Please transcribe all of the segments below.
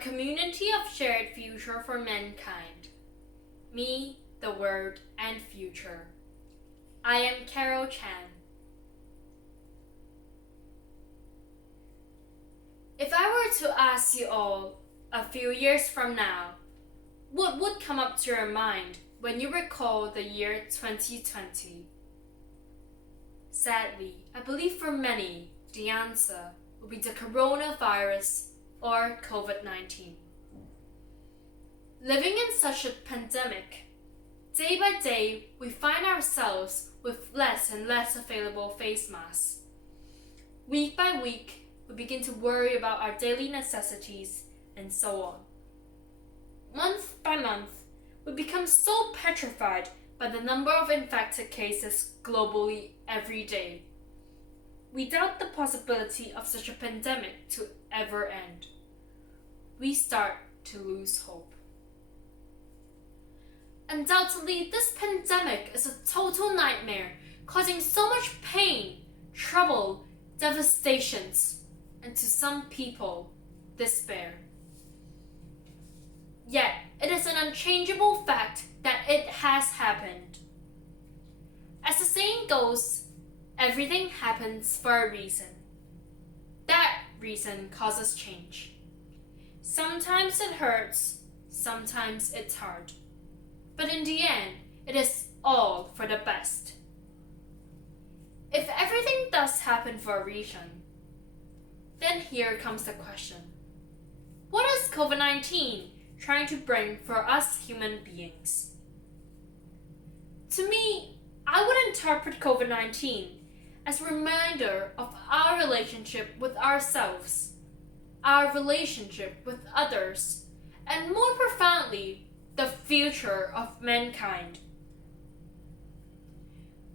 community of shared future for mankind. Me, the Word, and future. I am Carol Chan. If I were to ask you all a few years from now, what would come up to your mind when you recall the year 2020? Sadly, I believe for many, the answer will be the coronavirus or COVID-19. Living in such a pandemic, day by day we find ourselves with less and less available face masks. Week by week, we begin to worry about our daily necessities and so on. Month by month, we become so petrified by the number of infected cases globally every day. We doubt the possibility of such a pandemic to ever end. We start to lose hope. Undoubtedly, this pandemic is a total nightmare, causing so much pain, trouble, devastations, and to some people, despair. Yet, it is an unchangeable fact that it has happened. As the saying goes, everything happens for a reason. That reason causes change. Sometimes it hurts, sometimes it's hard. But in the end, it is all for the best. If everything does happen for a reason, then here comes the question. What is COVID-19 trying to bring for us human beings? To me, I would interpret COVID-19 as a reminder of our relationship with ourselves, our relationship with others, and more profoundly, the future of mankind.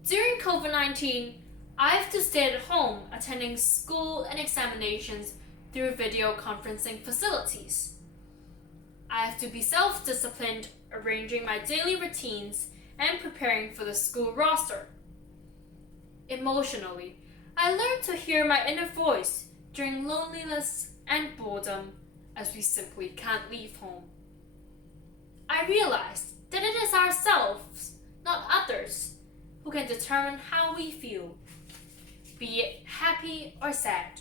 During COVID-19, I have to stay at home attending school and examinations through video conferencing facilities. I have to be self-disciplined, arranging my daily routines and preparing for the school roster. Emotionally, I learned to hear my inner voice during loneliness and boredom as we simply can't leave home. I realized that it is ourselves, not others, who can determine how we feel, be it happy or sad.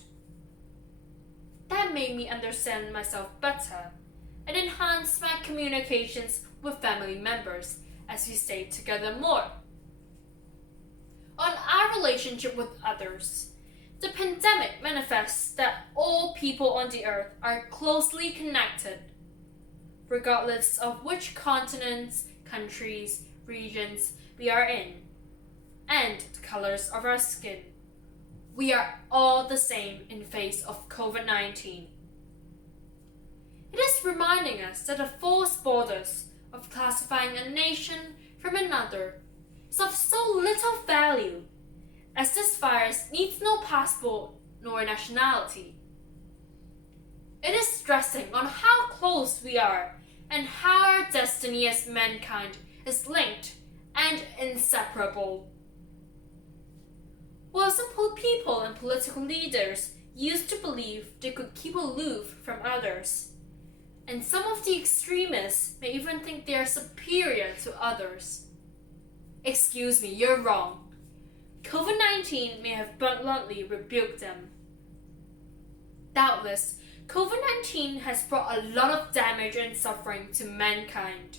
That made me understand myself better and enhanced my communications with family members as we stayed together more. On our relationship with others, the pandemic manifests that all people on the earth are closely connected, regardless of which continents, countries, regions we are in, and the colors of our skin. We are all the same in face of COVID-19. It is reminding us that the false borders of classifying a nation from another is of so little value, as this virus needs no passport nor nationality. It is stressing on how close we are and how our destiny as mankind is linked and inseparable. While some people and political leaders used to believe they could keep aloof from others, and some of the extremists may even think they are superior to others. Excuse me, you're wrong. COVID-19 may have bluntly rebuked them. Doubtless, COVID-19 has brought a lot of damage and suffering to mankind.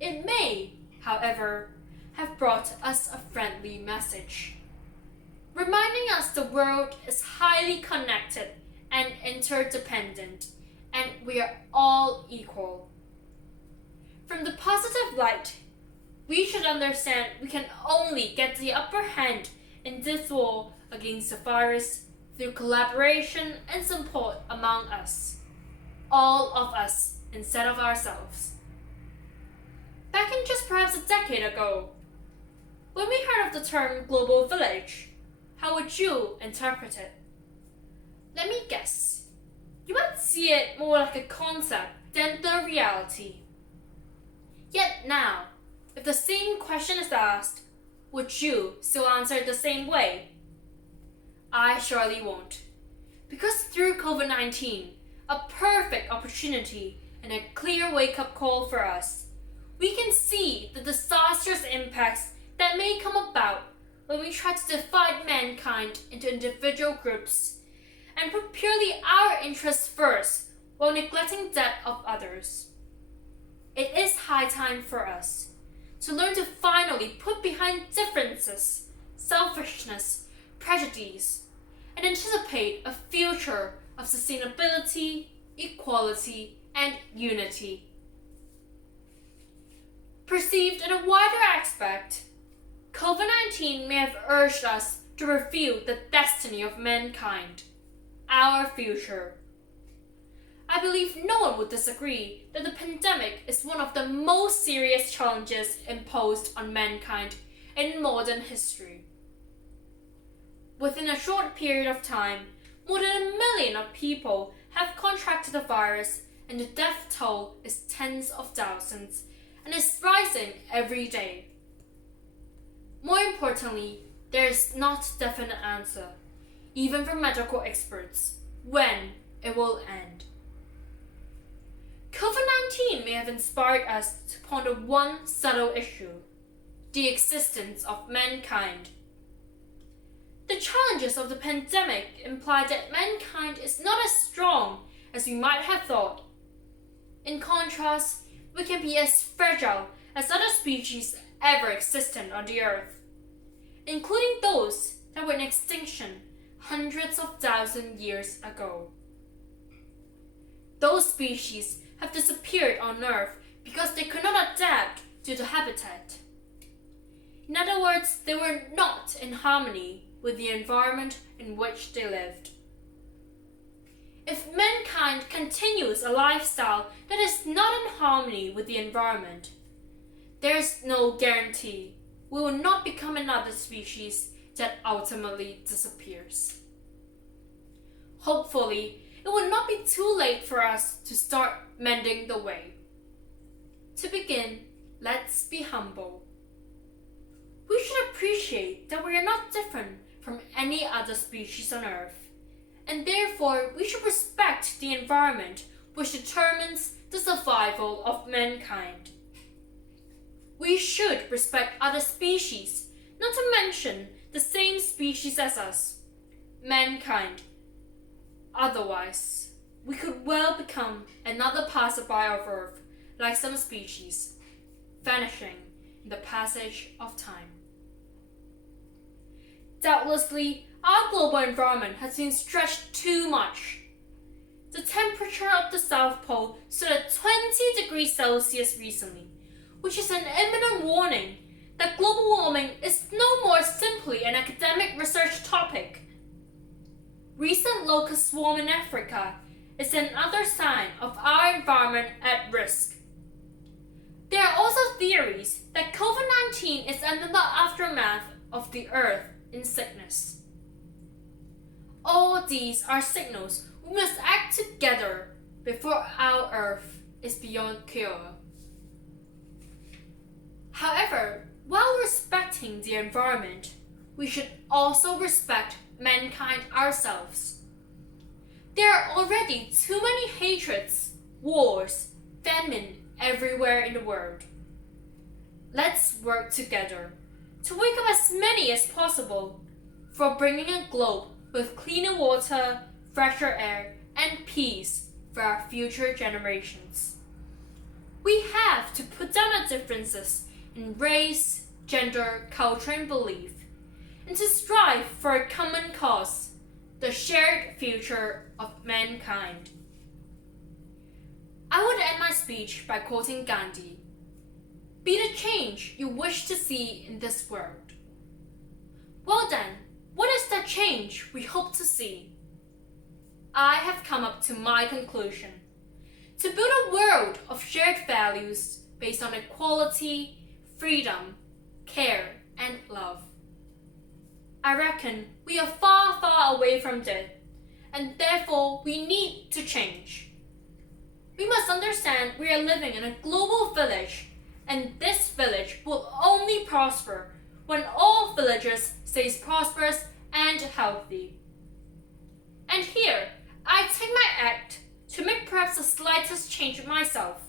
It may, however, have brought us a friendly message, reminding us the world is highly connected and interdependent, and we are all equal. From the positive light, we should understand we can only get the upper hand in this war against the virus through collaboration and support among us, all of us instead of ourselves. Back in just perhaps a decade ago, when we heard of the term global village, how would you interpret it? Let me guess. You might see it more like a concept than the reality. Yet now, if the same question is asked, would you still answer it the same way? I surely won't. Because through COVID-19, a perfect opportunity and a clear wake-up call for us. We can see the disastrous impacts that may come about when we try to divide mankind into individual groups and put purely our interests first while neglecting that of others. It is high time for us to learn to finally put behind differences, selfishness, prejudice, and anticipate a future of sustainability, equality, and unity. Perceived in a wider aspect, COVID-19 may have urged us to review the destiny of mankind, our future. I believe no one would disagree that the pandemic is one of the most serious challenges imposed on mankind in modern history. Within a short period of time, more than 1 million of people have contracted the virus, and the death toll is tens of thousands and is rising every day. More importantly, there is not a definite answer, even from medical experts, when it will end. COVID-19 may have inspired us to ponder one subtle issue: the existence of mankind. The challenges of the pandemic imply that mankind is not as strong as we might have thought. In contrast, we can be as fragile as other species ever existed on the earth, including those that were in extinction hundreds of thousands years ago. Those species have disappeared on Earth because they could not adapt to the habitat. In other words, they were not in harmony with the environment in which they lived. If mankind continues a lifestyle that is not in harmony with the environment, there is no guarantee we will not become another species that ultimately disappears. Hopefully, it will not be too late for us to start mending the way. To begin, let's be humble. We should appreciate that we are not different from any other species on Earth, and therefore we should respect the environment which determines the survival of mankind. We should respect other species, not to mention the same species as us, mankind. Otherwise, we could well become another passerby of Earth, like some species, vanishing in the passage of time. Doubtlessly, our global environment has been stretched too much. The temperature of the South Pole stood at 20 degrees Celsius recently, which is an imminent warning that global warming is no more simply an academic research topic. Recent locust swarm in Africa is another sign of our environment at risk. There are also theories that COVID-19 is another aftermath of the Earth in sickness. All these are signals we must act together before our Earth is beyond cure. However, while respecting the environment, we should also respect mankind ourselves. There are already too many hatreds, wars, famine everywhere in the world. Let's work together to wake up as many as possible for bringing a globe with cleaner water, fresher air, and peace for our future generations. We have to put down our differences in race, gender, culture, and belief, and to strive for a common cause, the shared future of mankind. I would end my speech by quoting Gandhi: "Be the change you wish to see in this world." Well then, what is that change we hope to see? I have come up to my conclusion: to build a world of shared values based on equality, freedom, care, and love. I reckon we are far, far away from that, and therefore we need to change. We must understand we are living in a global village, and this village will only prosper when all villagers stay prosperous and healthy. And here, I take my act to make perhaps the slightest change in myself.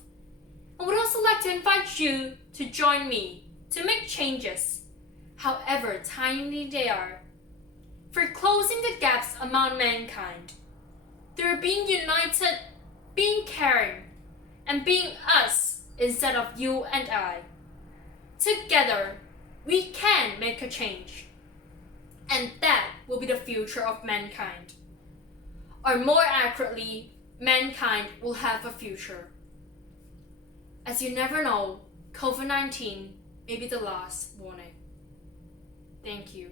I would also like to invite you to join me to make changes, however tiny they are, for closing the gaps among mankind. Through being united, being caring, and being us instead of you and I. Together, we can make a change. And that will be the future of mankind. Or more accurately, mankind will have a future. As you never know, COVID-19 may be the last warning. Thank you.